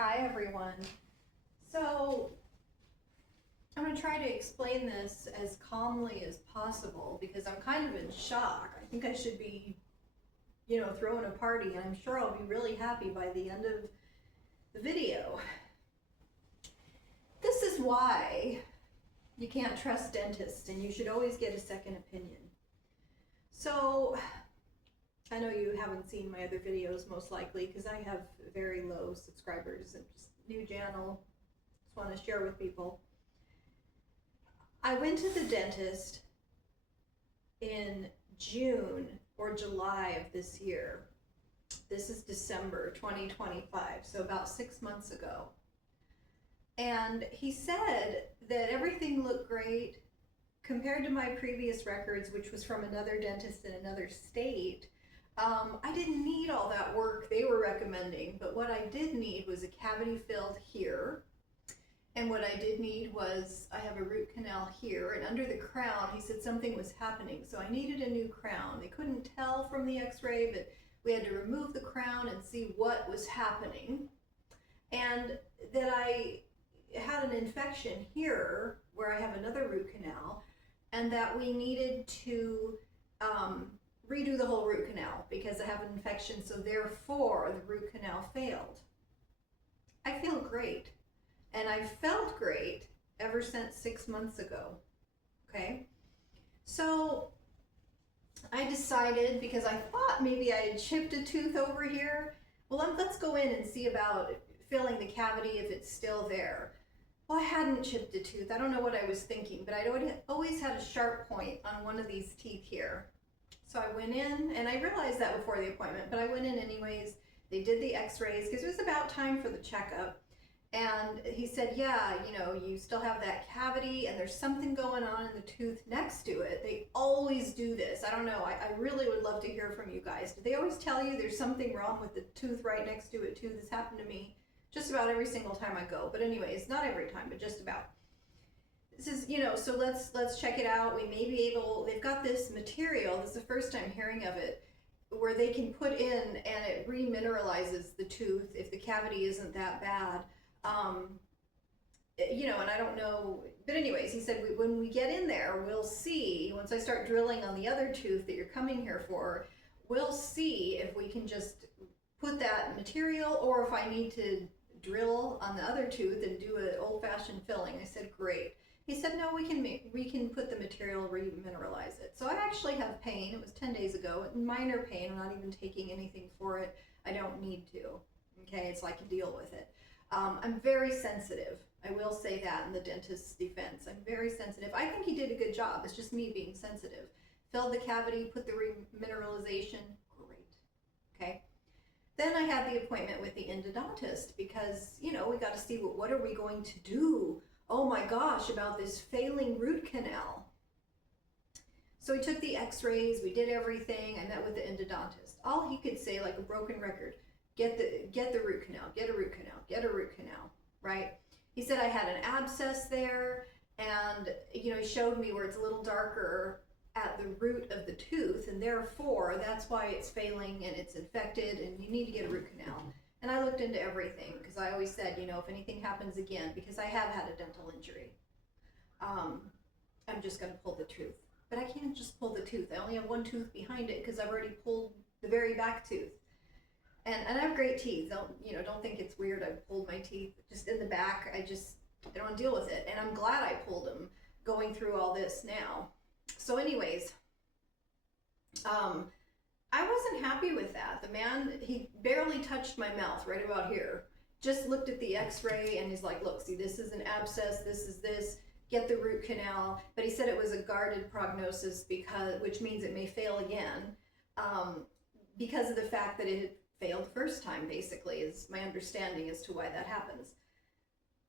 Hi everyone. So I'm going to try to explain this as calmly as possible because I'm kind of in shock. I think I should be, throwing a party, and I'm sure I'll be really happy by the end of the video. This is why you can't trust dentists and you should always get a second opinion. So I know you haven't seen my other videos most likely because I have very low subscribers and just new channel. Just want to share with people. I went to the dentist in June or July of this year. This is December 2025, so about 6 months ago. And he said that everything looked great compared to my previous records, which was from another dentist in another state. I didn't need all that work they were recommending, but what I did need was a cavity filled here. And what I did need was, I have a root canal here, and under the crown, he said something was happening. So I needed a new crown. They couldn't tell from the x-ray, but we had to remove the crown and see what was happening. And that I had an infection here, where I have another root canal, and that we needed to redo the whole root canal because I have an infection, so therefore the root canal failed. I feel great. And I've felt great ever since 6 months ago, okay? So I decided, because I thought maybe I had chipped a tooth over here, well, let's go in and see about filling the cavity if it's still there. Well, I hadn't chipped a tooth. I don't know what I was thinking, but I'd always had a sharp point on one of these teeth here. So I went in, and I realized that before the appointment, but I went in anyways. They did the x-rays because it was about time for the checkup. And he said, yeah, you still have that cavity and there's something going on in the tooth next to it. They always do this. I don't know. I really would love to hear from you guys. Do they always tell you there's something wrong with the tooth right next to it too? This happened to me just about every single time I go. But anyways, not every time, but just about. This is, so let's check it out. We may be able, they've got this material. This is the first time hearing of it, where they can put in and it remineralizes the tooth if the cavity isn't that bad. And I don't know, but anyways, he said, when we get in there, we'll see, once I start drilling on the other tooth that you're coming here for, we'll see if we can just put that material or if I need to drill on the other tooth and do an old-fashioned filling. I said, great. He said, no, we can put the material, remineralize it. So I actually have pain. It was 10 days ago, minor pain. I'm not even taking anything for it. I don't need to, okay? It's like a deal with it. I'm very sensitive. I will say that in the dentist's defense. I'm very sensitive. I think he did a good job. It's just me being sensitive. Filled the cavity, put the remineralization, great. Okay. Then I had the appointment with the endodontist because, we got to see what are we going to do? Oh my gosh, about this failing root canal. So we took the x-rays, we did everything. I met with the endodontist. All he could say, like a broken record, get the root canal, get a root canal, get a root canal, right? He said I had an abscess there, and he showed me where it's a little darker at the root of the tooth, and therefore that's why it's failing and it's infected and you need to get a root canal. And I looked into everything because I always said, if anything happens again, because I have had a dental injury, I'm just going to pull the tooth. But I can't just pull the tooth. I only have one tooth behind it because I've already pulled the very back tooth. And I have great teeth. Don't think it's weird. I pulled my teeth just in the back. I don't deal with it. And I'm glad I pulled them going through all this now. So anyways, I wasn't happy with that. The man, he barely touched my mouth right about here. Just looked at the x-ray and he's like, look, see, this is an abscess. This is this. Get the root canal. But he said it was a guarded prognosis which means it may fail again because of the fact that it failed the first time, basically, is my understanding as to why that happens.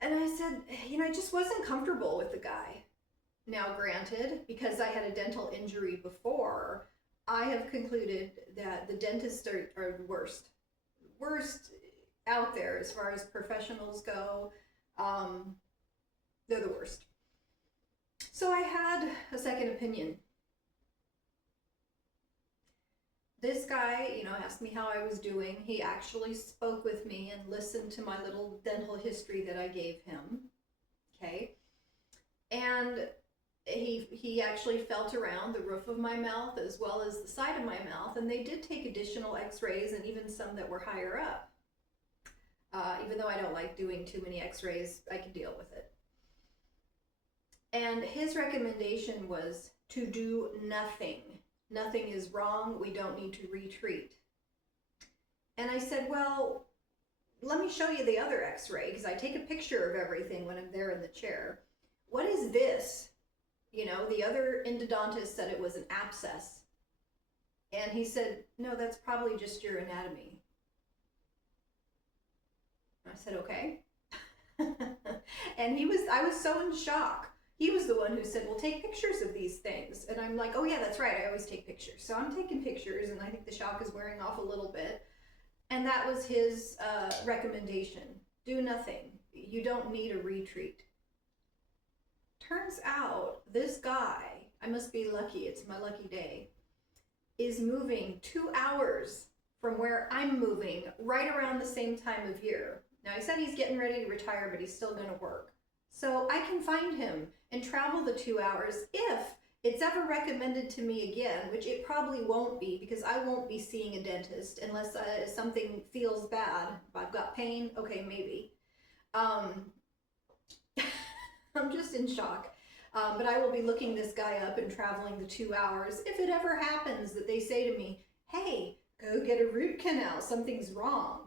And I said, I just wasn't comfortable with the guy. Now, granted, because I had a dental injury before, I have concluded that the dentists are the worst out there as far as professionals go. They're the worst. So I had a second opinion. this guy, asked me how I was doing. He actually spoke with me and listened to my little dental history that I gave him. Okay. And he actually felt around the roof of my mouth as well as the side of my mouth, and they did take additional x-rays and even some that were higher up. Even though I don't like doing too many x-rays, I can deal with it. And his recommendation was to do nothing. Nothing is wrong. We don't need to retreat. And I said, well, let me show you the other x-ray, because I take a picture of everything when I'm there in the chair. What is this? The other endodontist said it was an abscess. And he said, no, that's probably just your anatomy. I said, okay. And I was so in shock. He was the one who said, well, take pictures of these things. And I'm like, oh yeah, that's right. I always take pictures. So I'm taking pictures, and I think the shock is wearing off a little bit. And that was his recommendation. Do nothing. You don't need a retreat. Turns out this guy, I must be lucky, it's my lucky day, is moving 2 hours from where I'm moving right around the same time of year. Now, he said he's getting ready to retire, but he's still going to work. So I can find him and travel the 2 hours if it's ever recommended to me again, which it probably won't be, because I won't be seeing a dentist unless something feels bad. If I've got pain, okay, maybe. I'm just in shock. But I will be looking this guy up and traveling the 2 hours. If it ever happens that they say to me, hey, go get a root canal, something's wrong.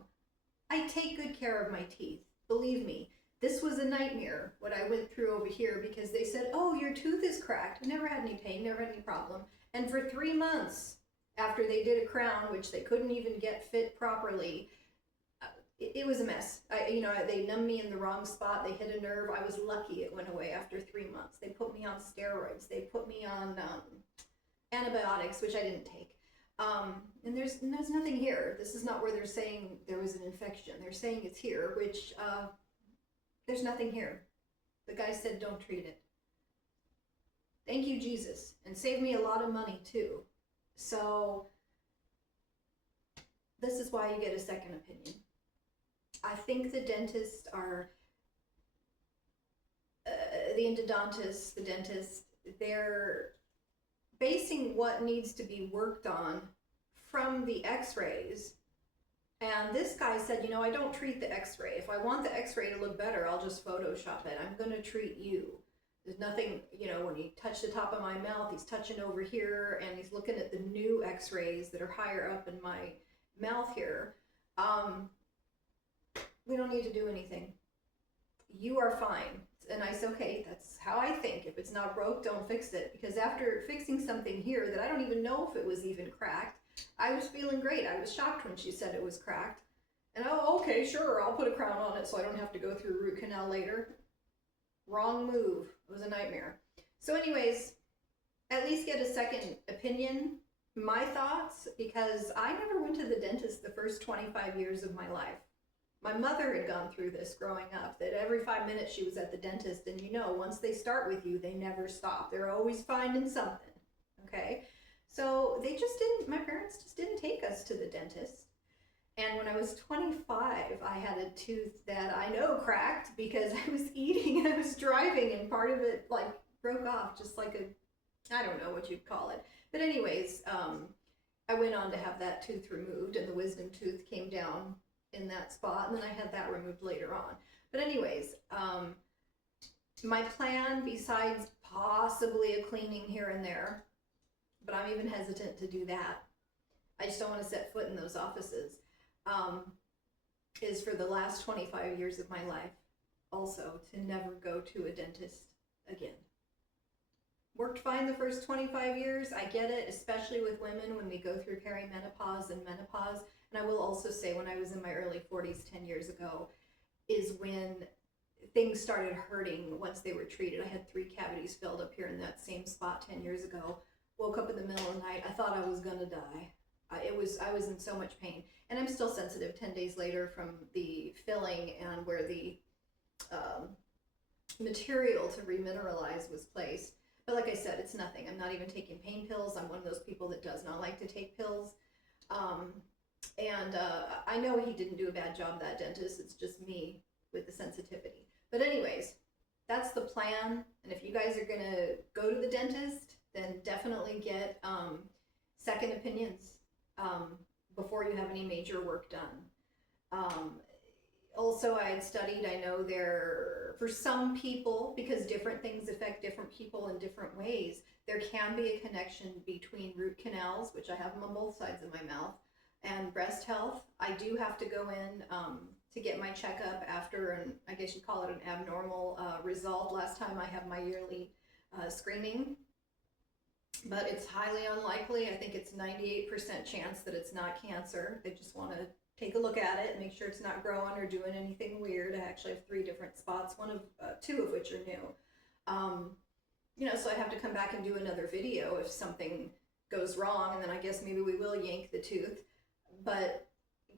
I take good care of my teeth. Believe me, this was a nightmare, what I went through over here, because they said, oh, your tooth is cracked. I never had any pain, never had any problem. And for 3 months after they did a crown, which they couldn't even get fit properly, it was a mess. They numbed me in the wrong spot. They hit a nerve. I was lucky it went away after 3 months. They put me on steroids. They put me on antibiotics, which I didn't take. And there's nothing here. This is not where they're saying there was an infection. They're saying it's here, which there's nothing here. The guy said, don't treat it. Thank you, Jesus. And saved me a lot of money, too. So this is why you get a second opinion. I think the dentists are, the endodontists, the dentists, they're basing what needs to be worked on from the x-rays. And this guy said, I don't treat the x-ray. If I want the x-ray to look better, I'll just Photoshop it. I'm going to treat you. There's nothing, when you touch the top of my mouth, he's touching over here, and he's looking at the new x-rays that are higher up in my mouth here. We don't need to do anything. You are fine. And I said, okay, that's how I think. If it's not broke, don't fix it. Because after fixing something here that I don't even know if it was even cracked, I was feeling great. I was shocked when she said it was cracked. And oh, okay, sure, I'll put a crown on it so I don't have to go through a root canal later. Wrong move. It was a nightmare. So anyways, at least get a second opinion. My thoughts, because I never went to the dentist the first 25 years of my life. My mother had gone through this growing up, that every 5 minutes she was at the dentist, and once they start with you, they never stop. They're always finding something, okay? So my parents just didn't take us to the dentist. And when I was 25, I had a tooth that I know cracked because I was eating and I was driving, and part of it broke off, just like I don't know what you'd call it. But anyways, I went on to have that tooth removed, and the wisdom tooth came down in that spot, and then I had that removed later on. But anyways, my plan, besides possibly a cleaning here and there, but I'm even hesitant to do that, I just don't want to set foot in those offices, is for the last 25 years of my life also to never go to a dentist again. Worked fine the first 25 years. I get it, especially with women when we go through perimenopause and menopause. And I will also say, when I was in my early 40s 10 years ago, is when things started hurting once they were treated. I had 3 cavities filled up here in that same spot 10 years ago. Woke up in the middle of the night. I thought I was gonna die. I was in so much pain. And I'm still sensitive 10 days later from the filling and where the material to remineralize was placed. But like I said, it's nothing. I'm not even taking pain pills. I'm one of those people that does not like to take pills. I know he didn't do a bad job, that dentist. It's just me with the sensitivity. But anyways, that's the plan. And if you guys are gonna go to the dentist, then definitely get second opinions before you have any major work done. Also, I had studied, I know for some people, because different things affect different people in different ways, there can be a connection between root canals, which I have them on both sides of my mouth, and breast health. I do have to go in to get my checkup after I guess you call it an abnormal result. Last time I have my yearly screening, but it's highly unlikely. I think it's 98% chance that it's not cancer. They just want to take a look at it and make sure it's not growing or doing anything weird. I actually have 3 different spots, two of which are new. So I have to come back and do another video if something goes wrong, and then I guess maybe we will yank the tooth. But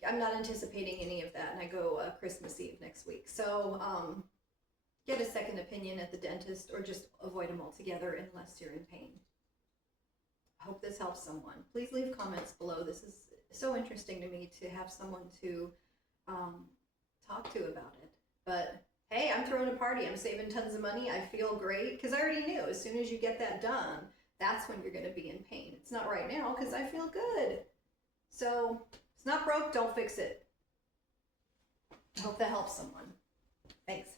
I'm not anticipating any of that, and I go Christmas Eve next week. So get a second opinion at the dentist, or just avoid them altogether unless you're in pain. I hope this helps someone. Please leave comments below. This is so interesting to me to have someone to talk to about it. But hey, I'm throwing a party. I'm saving tons of money. I feel great because I already knew as soon as you get that done, that's when you're going to be in pain. It's not right now because I feel good. So it's not broke, don't fix it. I hope that helps someone. Thanks.